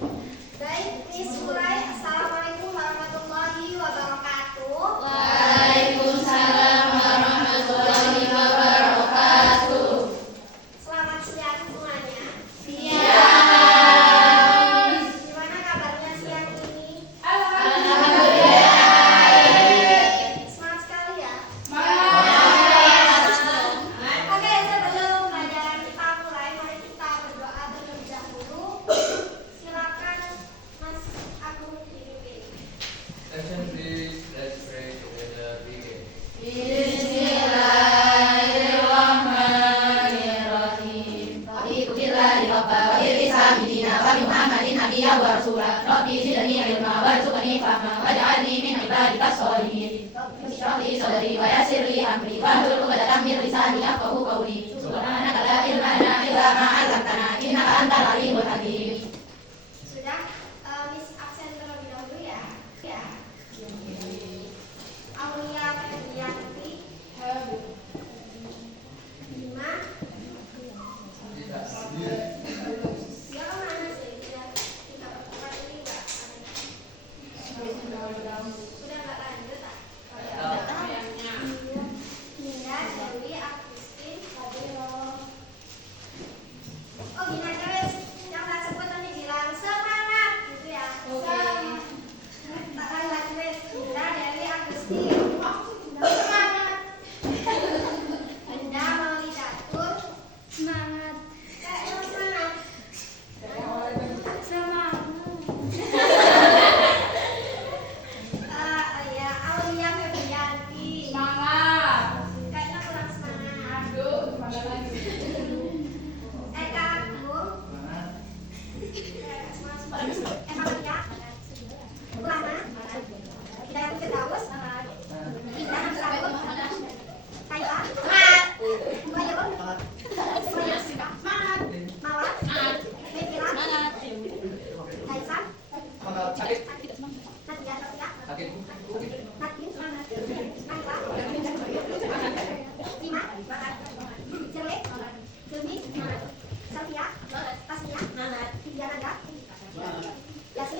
Baik, Miss mulai. Assalamualaikum warahmatullahi wabarakatuh. Waalaikumsalam warahmatullahi wabarakatuh. Selamat siang semuanya. Siang. Gimana kabarnya siang ini? Alhamdulillah baik. Semangat sekali ya. Semangat. Oke, sebelum pelajaran kita mulai, mari kita berdoa terlebih dahulu. Silakan Mas Agung dipimpin. Attention please, let's pray together. Begin. Bismillahirrahmanirrahim. Billahi rabba wa bi'isami dina wa bi Muhammadin nabiyya wa rasula. Rabbi zidni ilma warzuqni fahma waj'alni min ibadika sholihin. Ishrah li sadri wa yassir li amri wahlul 'uqdatam min lisani yafqahu qawli. Subhanaka la ilma lana illa ma 'allamtana innaka antal alimul hakim. Sudah, Miss absen terlebih dahulu ya. Ya. Aulia Febrianti. Bima. Dia kemana sih? Dia tidak bertempat ini enggak? Sudah enggak lanjut ah? Dinda, Dewi, Agustin, Fadil. Oh gini aja wes, yang nggak sebut nanti bilang semangat gitu ya. Semangat. Tak lain lagi wes, Dinda, Dewi, Agustin. Semangat. Dinda, Maulidatul. Semangat. Kayak semangat. Semangat. Ya, Aulia Febrianti. Semangat. Kayaknya kurang semangat. Aduh, semangat lagi. Eka Agung. Semangat ya. Ulama. Hidayat Firdaus. Indah Hamzahul. Kaifa. Semangat. Muhayyibun. Semangat. Mawar. Mekira. Kaisan. Sakit. Nadia. Sakit. Nadim. Angga. Lima. Jerle. Jermi. Sofia. Tasmia. Indianaga. Yasmin.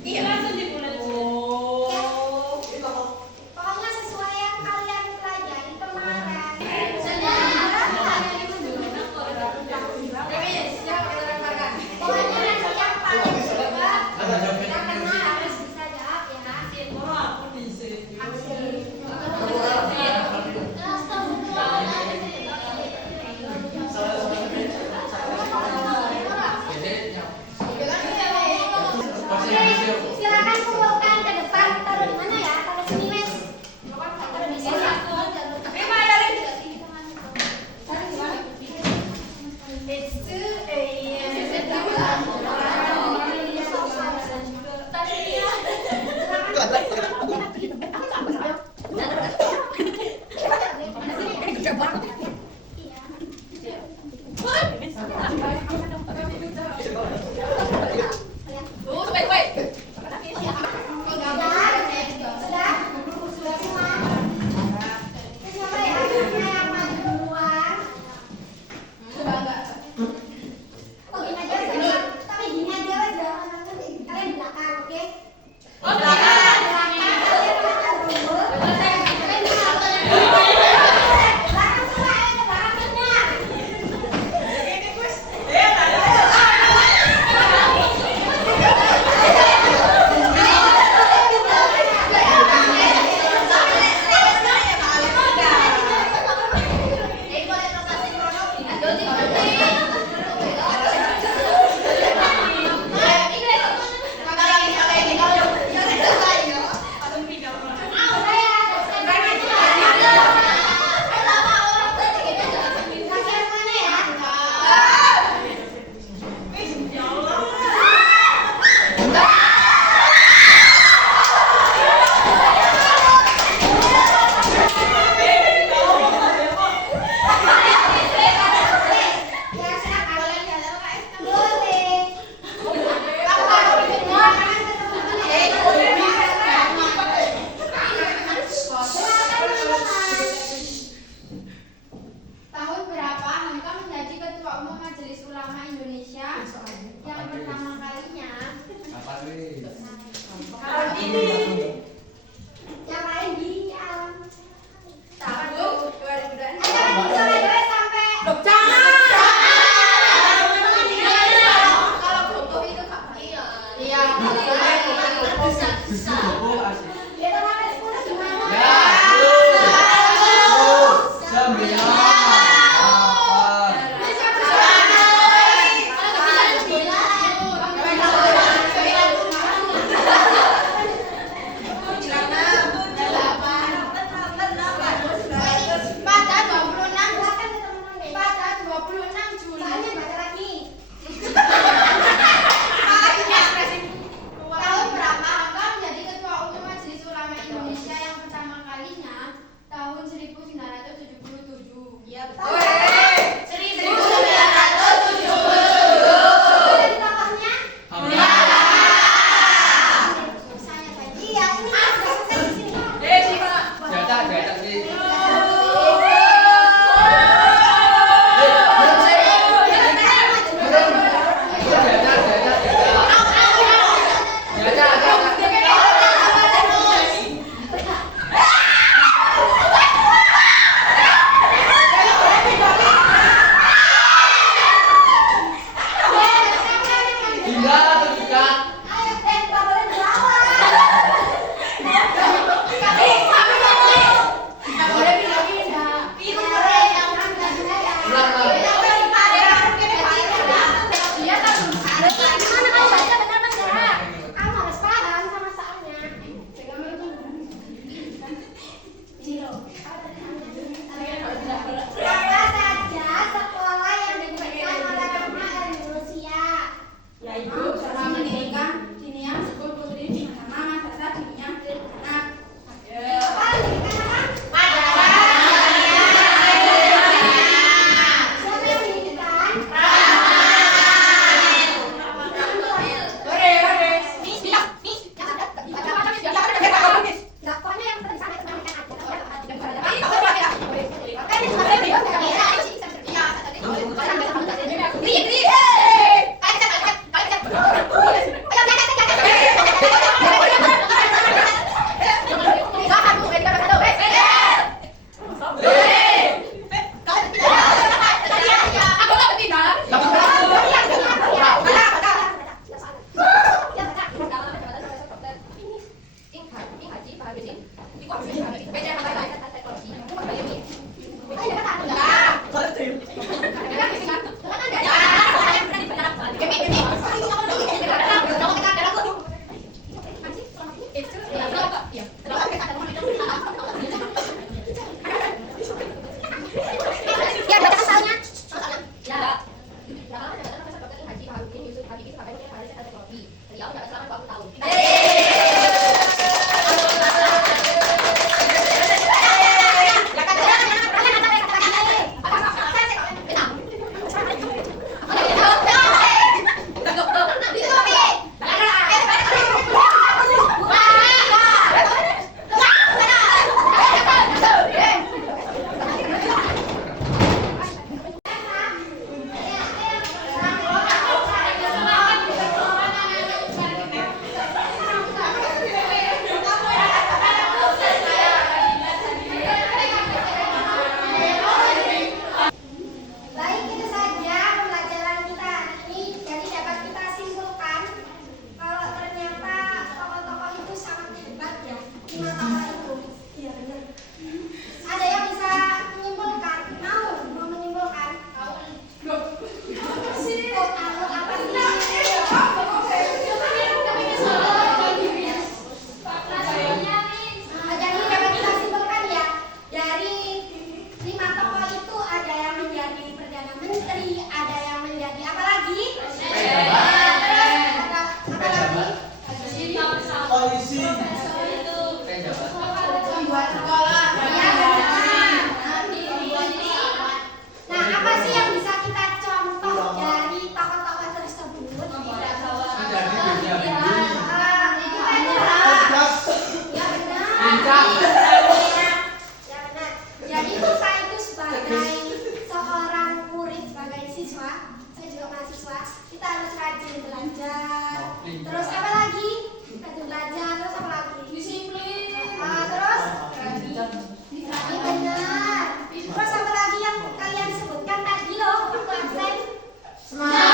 Iya, langsung dibulet. Pokoknya sesuai yang kalian pelajari kemarin. Pokoknya nanti yang paling cepat yang kena harus bisa jawab ya. Silakan kumpulkan ke depan, taruh di mana ya? Taruh sini, Mes. Taruh di sini. Taruh di mana? Tahun berapa Hamka menjadi Ketua Umum Majelis Ulama Indonesia yang pertama kalinya? Apa sih? Tahun ini. Yang lain diam. Tahun 2002. Jangan dicoba-coba sampai. Kalau foto itu Kak. Iya. Bisa. Itu sampai 10 gimana? Ya. 9. Tahun berapa Hamka menjadi Ketua Umum Majelis koalisi. Kayak siapa? Buat sekolah. Iya, benar. Nah, apa sih yang bisa kita contoh dari tokoh-tokoh tersebut? Jadi dunia bimbing. Itu adalah Tegas. ya benar. Bincang. Ya benar. Jadi kita itu sebagai seorang murid, sebagai siswa, saya juga mahasiswa, kita harus rajin belajar. Terus apa lagi? Rajin belajar, terus apa lagi? Disiplin. Terus ini benar. Terus apa lagi yang kalian sebutkan tadi loh waktu absen? Semangat.